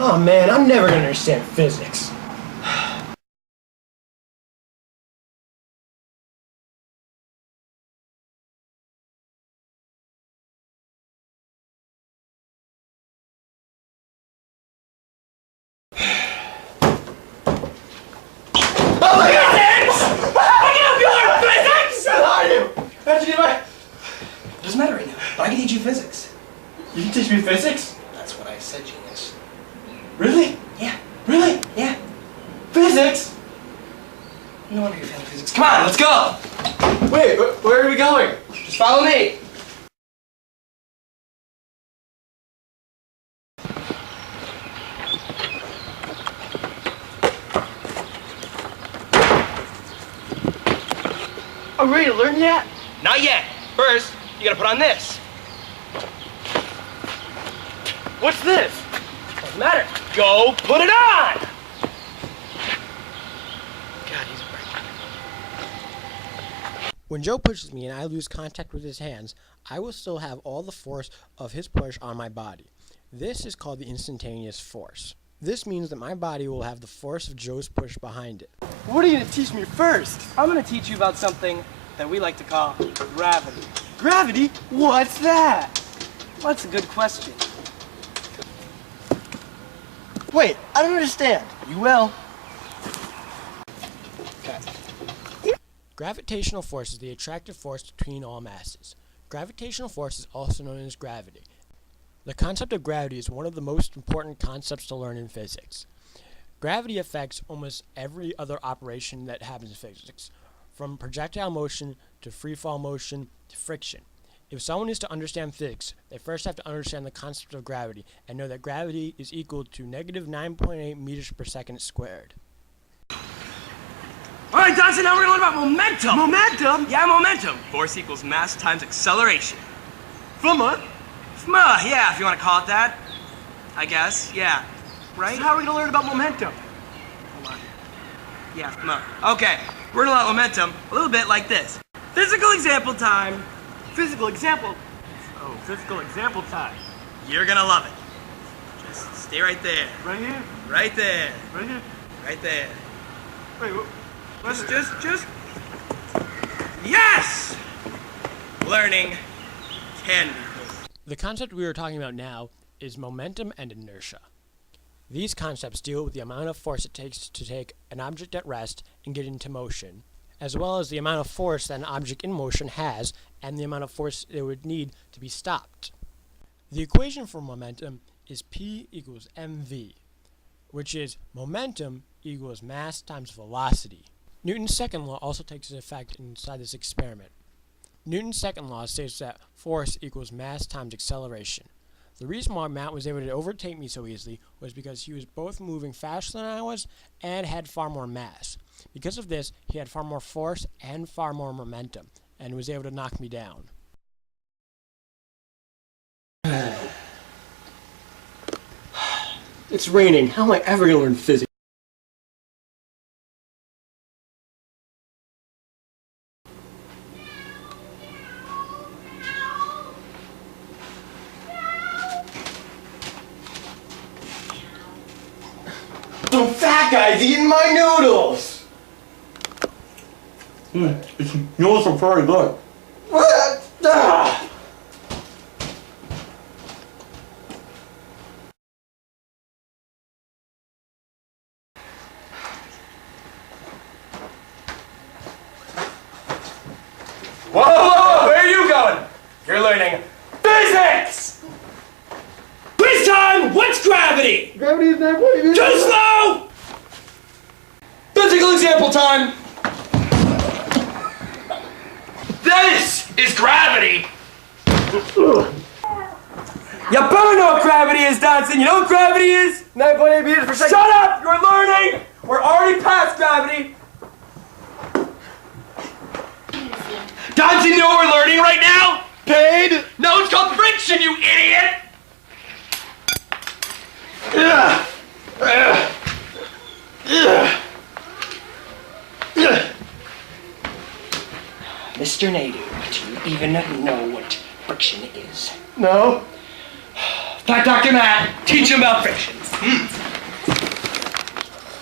Oh man, I'm never gonna understand physics. Doesn't matter right now, but I can teach you physics. You can teach me physics? That's what I said, genius. Really? Yeah. Really? Yeah. Physics? No wonder you're failing physics. Come on, let's go! Wait, where are we going? Just follow me. Are we ready to learn yet? Not yet. First, you gotta put on this. What's this? Doesn't matter. Go put it on! God, he's a break. When Joe pushes me and I lose contact with his hands, I will still have all the force of his push on my body. This is called the instantaneous force. This means that my body will have the force of Joe's push behind it. What are you gonna teach me first? I'm gonna teach you about something that we like to call gravity. Gravity? What's that? Well, that's a good question. Wait, I don't understand. You will. Gravitational force is the attractive force between all masses. Gravitational force is also known as gravity. The concept of gravity is one of the most important concepts to learn in physics. Gravity affects almost every other operation that happens in physics, from projectile motion to freefall motion to friction. If someone is to understand physics, they first have to understand the concept of gravity and know that gravity is equal to negative 9.8 meters per second squared. All right, Donsun, now we're gonna learn about momentum. Momentum? Yeah, momentum. Force equals mass times acceleration. Fuma? Yeah, if you want to call it that. I guess, yeah. Right? So how are we gonna learn about momentum? Hold on. Yeah, okay, we're gonna learn momentum a little bit like this. Physical example time. Physical example. Oh, physical example time. You're gonna love it. Just stay right there. Right here? Right there. Right here? Right there. Wait, Just. Yes! Learning can be good. The concept we are talking about now is momentum and inertia. These concepts deal with the amount of force it takes to take an object at rest and get into motion, as well as the amount of force that an object in motion has and the amount of force it would need to be stopped. The equation for momentum is P equals mv, which is momentum equals mass times velocity. Newton's second law also takes effect inside this experiment. Newton's second law states that force equals mass times acceleration. The reason why Matt was able to overtake me so easily was because he was both moving faster than I was and had far more mass. Because of this, he had far more force and far more momentum, and was able to knock me down. It's raining. How am I ever gonna learn physics? Some fat guy's eating my noodles! Yours are very good. What? Ah! Whoa, where are you going? You're learning physics! Quiz time! What's gravity? Gravity is 9.8 meters. Too slow! Physical example time! This is gravity! You better know what gravity is, Donsun. You know what gravity is? 9.8 meters per second. Shut up! You're learning! We're already past gravity! Donsun, you know what we're learning right now? Paid. No, it's called friction, you idiot! Mr. Nadu, do you even know what friction is? No. Fat Dr. Matt, teach him about friction.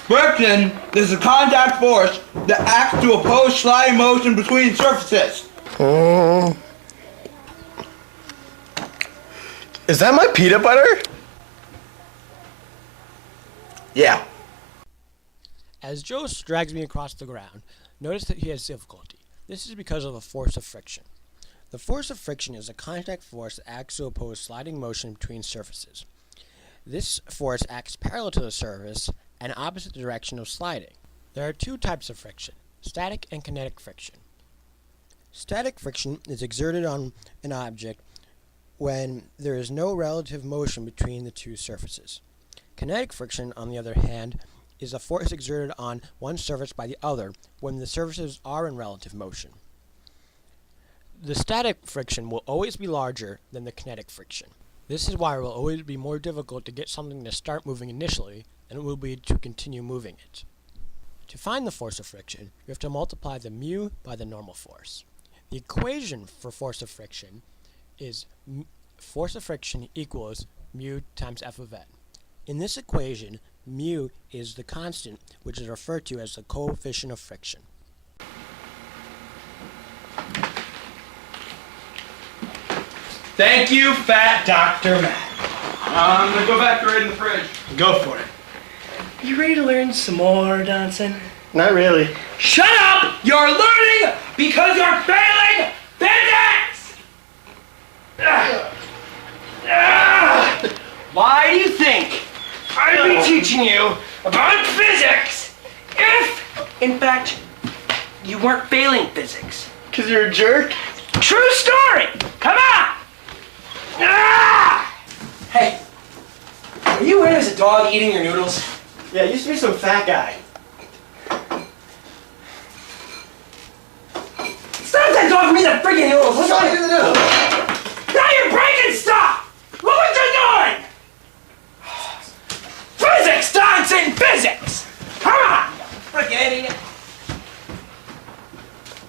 Friction is the contact force that acts to oppose sliding motion between surfaces. Is that my peanut butter? Yeah. As Joe drags me across the ground, notice that he has difficulty. This is because of the force of friction. The force of friction is a contact force that acts to oppose sliding motion between surfaces. This force acts parallel to the surface and opposite direction of sliding. There are two types of friction, static and kinetic friction. Static friction is exerted on an object when there is no relative motion between the two surfaces. Kinetic friction, on the other hand, is a force exerted on one surface by the other when the surfaces are in relative motion. The static friction will always be larger than the kinetic friction. This is why it will always be more difficult to get something to start moving initially than it will be to continue moving it. To find the force of friction, you have to multiply the mu by the normal force. The equation for force of friction is force of friction equals mu times F of n. In this equation, mu is the constant, which is referred to as the coefficient of friction. Thank you, Fat Dr. Matt. I'm gonna go back to right in the fridge. Go for it. You ready to learn some more, Donsun? Not really. Shut up! You're learning because you're failing physics! Why do you think I'd be teaching you about physics if, in fact, you weren't failing physics? 'Cause you're a jerk? True story! Come on! Hey, are you weird as a dog eating your noodles? Yeah, you used to be some fat guy. Stop that dog from eating the freaking noodles! What's wrong with the noodles? Now you're breaking stuff!